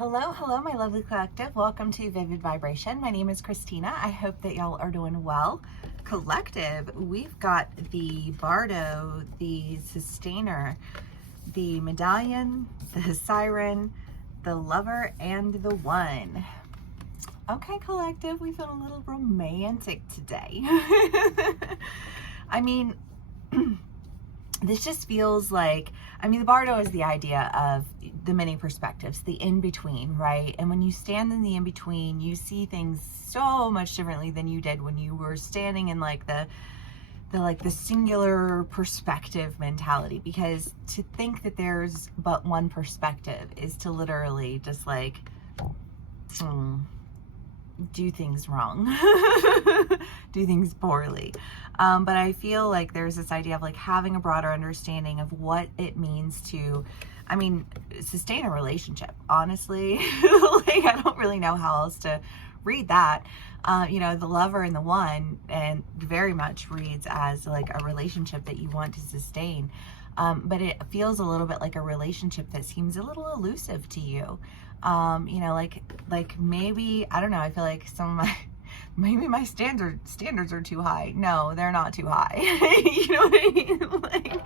Hello, hello, my lovely collective. Welcome to Vivid Vibration. My name is Christina. I hope that y'all are doing well. Collective, we've got the Bardo, the Sustainer, the Medallion, the Siren, the Lover, and the One. Okay, collective, we feel a little romantic today. I mean, this just feels like, the Bardo is the idea of the many perspectives, the in-between, right? And when you stand in the in-between, you see things so much differently than you did when you were standing in like the singular perspective mentality, because to think that there's but one perspective is to literally just like do things wrong, do things poorly. But I feel like there's this idea of like having a broader understanding of what it means to, sustain a relationship, honestly. Like, I don't really know how else to read that. The Lover and the One, and very much reads as like a relationship that you want to sustain. But it feels a little bit like a relationship that seems a little elusive to you. Like maybe, I don't know, I feel like maybe my standards are too high. No, they're not too high. You know what I mean? Like,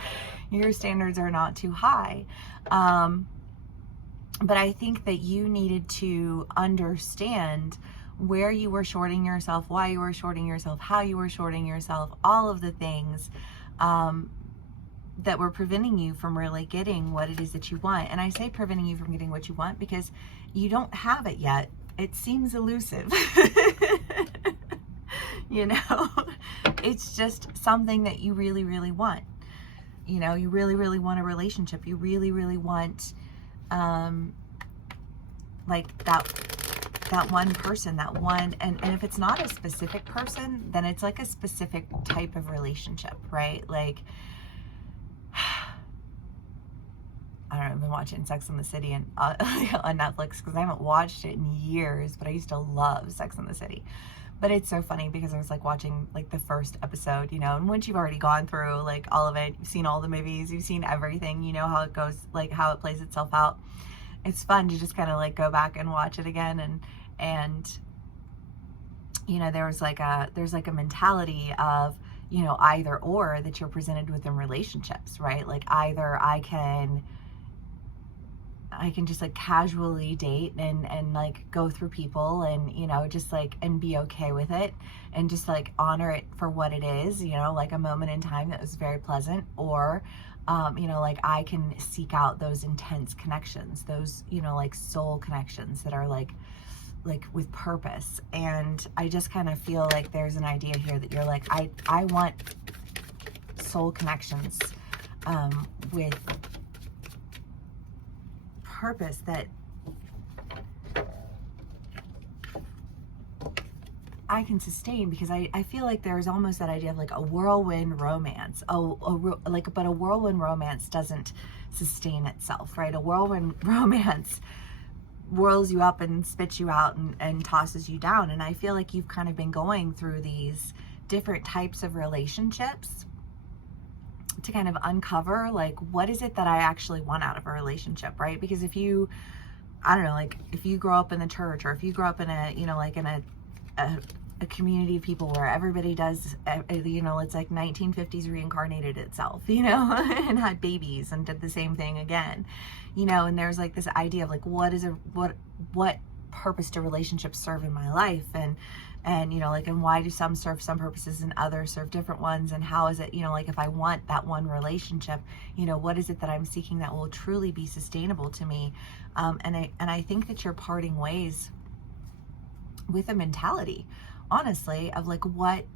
your standards are not too high. But I think that you needed to understand where you were shorting yourself, why you were shorting yourself, how you were shorting yourself, all of the things that were preventing you from really getting what it is that you want. And I say preventing you from getting what you want because you don't have it yet. It seems elusive. It's just something that you really, really want. You really, really want a relationship. You really, really want like that one person, that one, and if it's not a specific person, then it's like a specific type of relationship, right? Like, I don't know, I've been watching Sex and the City and on Netflix because I haven't watched it in years, but I used to love Sex and the City. But it's so funny because I was like watching like the first episode, and once you've already gone through like all of it, you've seen all the movies, you've seen everything, you know how it goes, like how it plays itself out. It's fun to just kind of like go back and watch it again, and there's like a mentality of, either or that you're presented with in relationships, right? Like, either I can just like casually date and like go through people and, just like, and be okay with it and just like honor it for what it is, like a moment in time that was very pleasant, or, like I can seek out those intense connections, those, like soul connections that are like with purpose. And I just kind of feel like there's an idea here that you're like, I want soul connections, with purpose that I can sustain, because I feel like there's almost that idea of like a whirlwind romance. But a whirlwind romance doesn't sustain itself, right? A whirlwind romance whirls you up and spits you out and tosses you down. And I feel like you've kind of been going through these different types of relationships to kind of uncover like, what is it that I actually want out of a relationship, right? Because if you, I don't know, like if you grow up in the church, or if you grow up in a community of people where everybody does, it's like 1950s reincarnated itself, and had babies and did the same thing again, and there's like this idea of like, what purpose do relationships serve in my life? And and why do some serve some purposes and others serve different ones? And how is it, like if I want that one relationship, what is it that I'm seeking that will truly be sustainable to me? And I think that you're parting ways with a mentality, honestly, of like what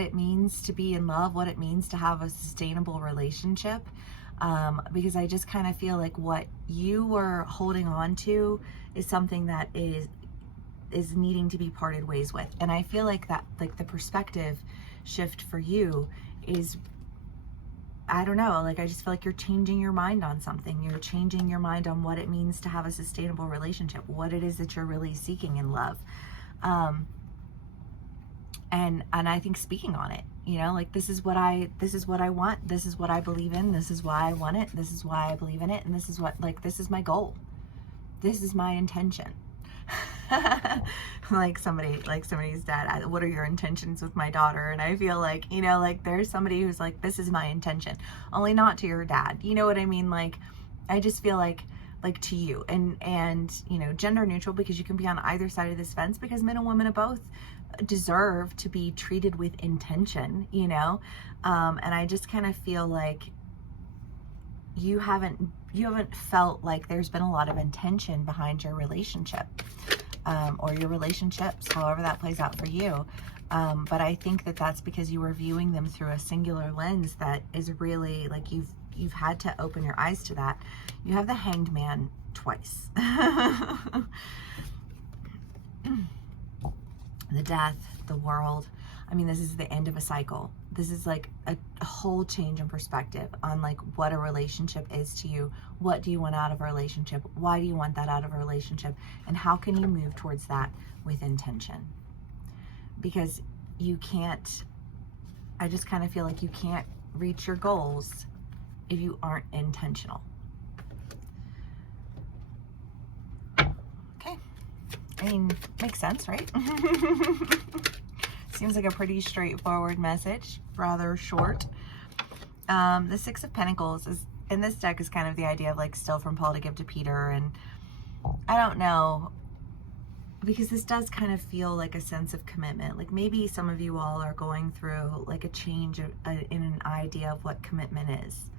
it means to be in love, what it means to have a sustainable relationship. Because I just kind of feel like what you were holding on to is something that is needing to be parted ways with. And I feel like that, like the perspective shift for you is, I don't know, like I just feel like you're changing your mind on something. You're changing your mind on what it means to have a sustainable relationship, what it is that you're really seeking in love. And I think speaking on it, like this is what I want, this is what I believe in, this is why I want it, this is why I believe in it, and this is what, like, this is my goal. this is my intention. like somebody's dad, what are your intentions with my daughter? And I feel like, you know, like there's somebody who's like, this is my intention, only not to your dad. You know what I mean? Like, I just feel like to you, and you know, gender neutral, because you can be on either side of this fence, because men and women are both deserve to be treated with intention, you know. And I just kind of feel like you haven't felt like there's been a lot of intention behind your relationship, or your relationships, however that plays out for you. But I think that that's because you were viewing them through a singular lens that is really like, you've had to open your eyes to that. You have the Hanged Man twice. The death, the world. I mean, this is the end of a cycle. This is like a whole change in perspective on like what a relationship is to you. What do you want out of a relationship? Why do you want that out of a relationship? And how can you move towards that with intention? Because you can't, I just kind of feel like you can't reach your goals if you aren't intentional. Okay. I mean, makes sense, right? Seems like a pretty straightforward message, rather short. The Six of Pentacles is in this deck is kind of the idea of like steal from Paul to give to Peter. And I don't know, because this does kind of feel like a sense of commitment. Like maybe some of you all are going through like a change in an idea of what commitment is.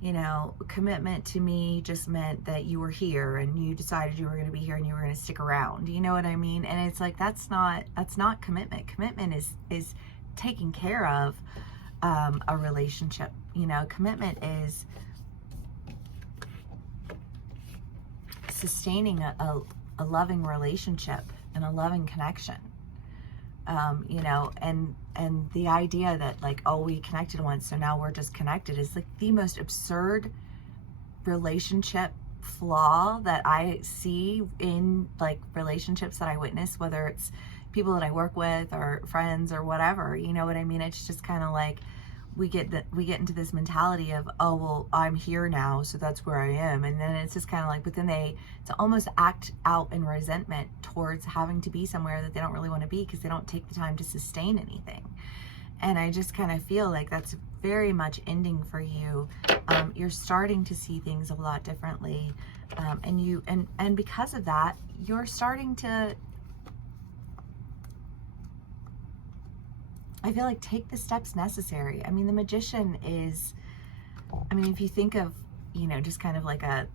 You know, commitment to me just meant that you were here and you decided you were going to be here and you were going to stick around. You know what I mean? And it's like, that's not commitment. Commitment is taking care of a relationship. You know, commitment is sustaining a loving relationship and a loving connection. You know, and the idea that like, oh, we connected once, so now we're just connected, is like the most absurd relationship flaw that I see in like relationships that I witness, whether it's people that I work with or friends or whatever. You know what I mean? It's just kind of like we get into this mentality of, oh, well, I'm here now, so that's where I am. And then it's just kind of like, but then to almost act out in resentment towards having to be somewhere that they don't really want to be, because they don't take the time to sustain anything. And I just kind of feel like that's very much ending for you. You're starting to see things a lot differently. And because of that, you're starting to, I feel like, take the steps necessary. I mean, the Magician is, I mean, if you think of, you know, just kind of like an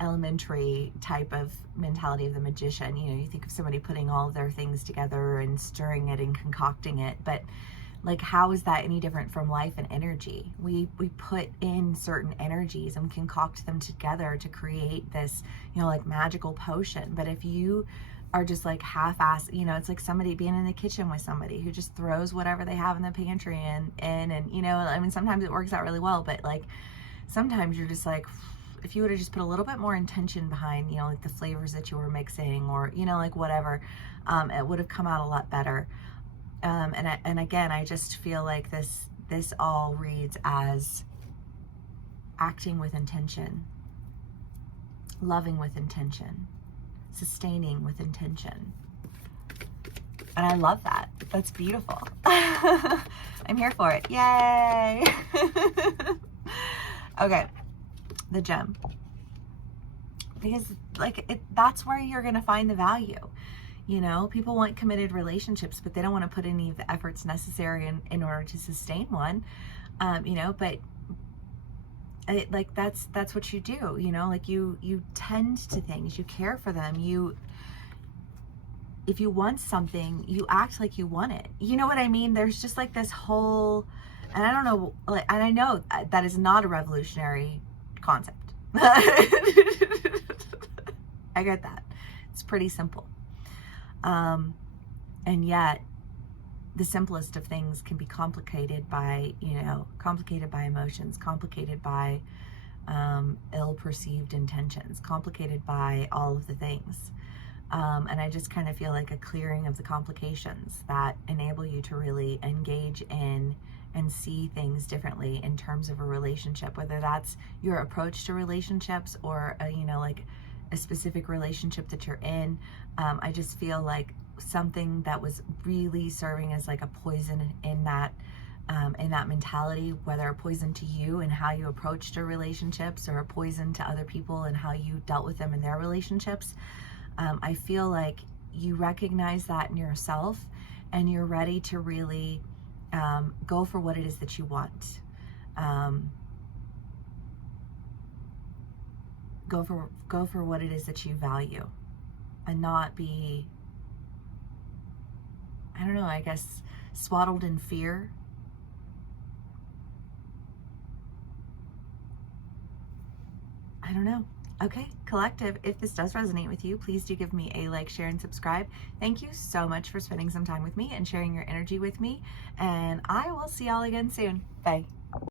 elementary type of mentality of the Magician, you know, you think of somebody putting all of their things together and stirring it and concocting it, but like, how is that any different from life and energy? We put in certain energies and concoct them together to create this, you know, like magical potion. But if you are just like half-ass, you know, it's like somebody being in the kitchen with somebody who just throws whatever they have in the pantry in, and you know, I mean, sometimes it works out really well, but like sometimes you're just like, if you would have just put a little bit more intention behind, you know, like the flavors that you were mixing, or, you know, like whatever, it would have come out a lot better. And again, I just feel like this all reads as acting with intention, loving with intention, sustaining with intention. And I love that. That's beautiful. I'm here for it. Yay. Okay. The Gem. Because like that's where you're going to find the value. You know, people want committed relationships, but they don't want to put any of the efforts necessary in order to sustain one. You know, but like that's what you do, you know, like you tend to things, you care for them, if you want something, you act like you want it. You know what I mean? There's just like this whole, and I don't know, like, and I know that is not a revolutionary concept. I get that. It's pretty simple. And yet the simplest of things can be complicated by, you know, complicated by emotions, complicated by ill-perceived intentions, complicated by all of the things. And I just kind of feel like a clearing of the complications that enable you to really engage in and see things differently in terms of a relationship, whether that's your approach to relationships or like a specific relationship that you're in. I just feel like something that was really serving as like a poison in that mentality, whether a poison to you and how you approached your relationships, or a poison to other people and how you dealt with them in their relationships. I feel like you recognize that in yourself, and you're ready to really go for what it is that you want. Go for what it is that you value, and not be, I don't know, I guess, swaddled in fear. I don't know. Okay, collective, if this does resonate with you, please do give me a like, share, and subscribe. Thank you so much for spending some time with me and sharing your energy with me. And I will see y'all again soon. Bye.